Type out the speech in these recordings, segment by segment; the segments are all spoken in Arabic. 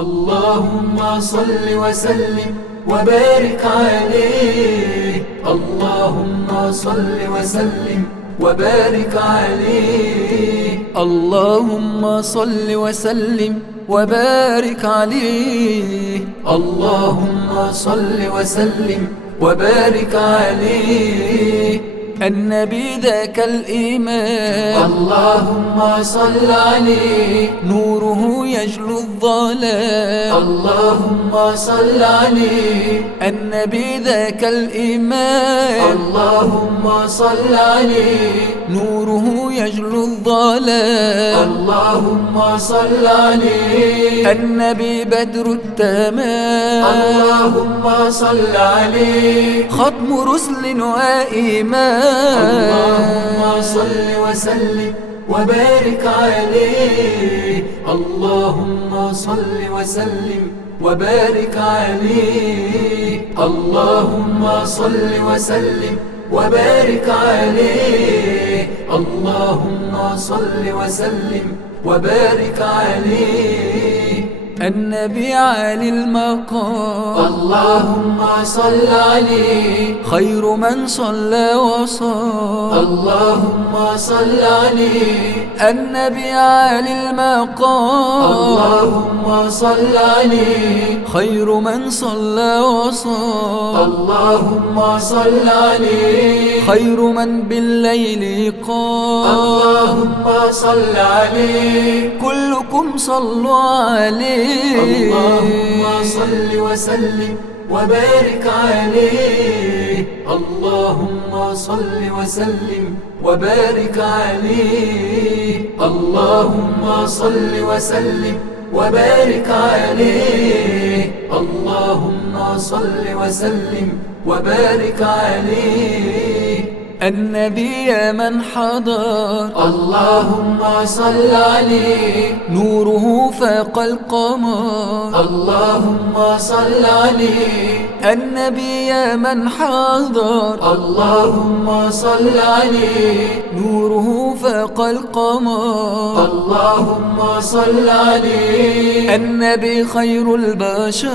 اللهم صل وسلم وبارك عليه. اللهم صل وسلم وبارك عليه. اللهم صل وسلم وبارك عليه. اللهم صل وسلم وبارك عليه. النبي ذاك الإيمان اللهم صل عليه. نوره يجلو الظلام. اللهم صل عليه. النبي ذاك الإيمان اللهم صل عليه. نوره يجلو الظلام. اللهم صل عليه. النبي بدر التمام. اللهم صل عليه. ختم رسل وإيمان. اللهم صل وسلم وبارك عليه. اللهم صل وسلم وبارك عليه. اللهم صل وسلم وبارك عليه. اللهم صل وسلم وبارك عليه. النبي عالي المقام. اللهم صل عليه. خير من صلى وصام. اللهم صل عليه. النبي عالي المقام. اللهم صل عليه. خير من صلى وصام. اللهم صل عليه. خير من بالليل قام. اللهم صل عليه. كلكم صلوا عليه. اللهم صل وسلم وبارك عليه. اللهم صل وسلم وبارك عليه. اللهم صل وسلم وبارك عليه. اللهم صل وسلم وبارك عليه. النبي من حضر. اللهم صل عليه. نوره فاق القمر. اللهم صل عليه. النبي من حضر. اللهم صل عليه. نوره فاق القمر. اللهم صل عليه. النبي خير البشر.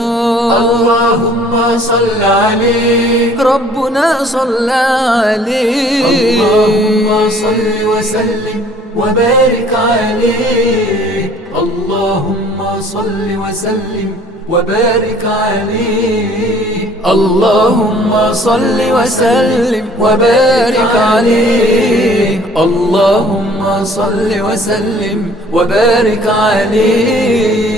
اللهم صل عليه. ربنا صلى عليه. اللهم صل وسلم وبارك عليه. اللهم صل وسلم وبارك عليه. اللهم صل وسلم وبارك عليه. اللهم صل وسلم وبارك عليه.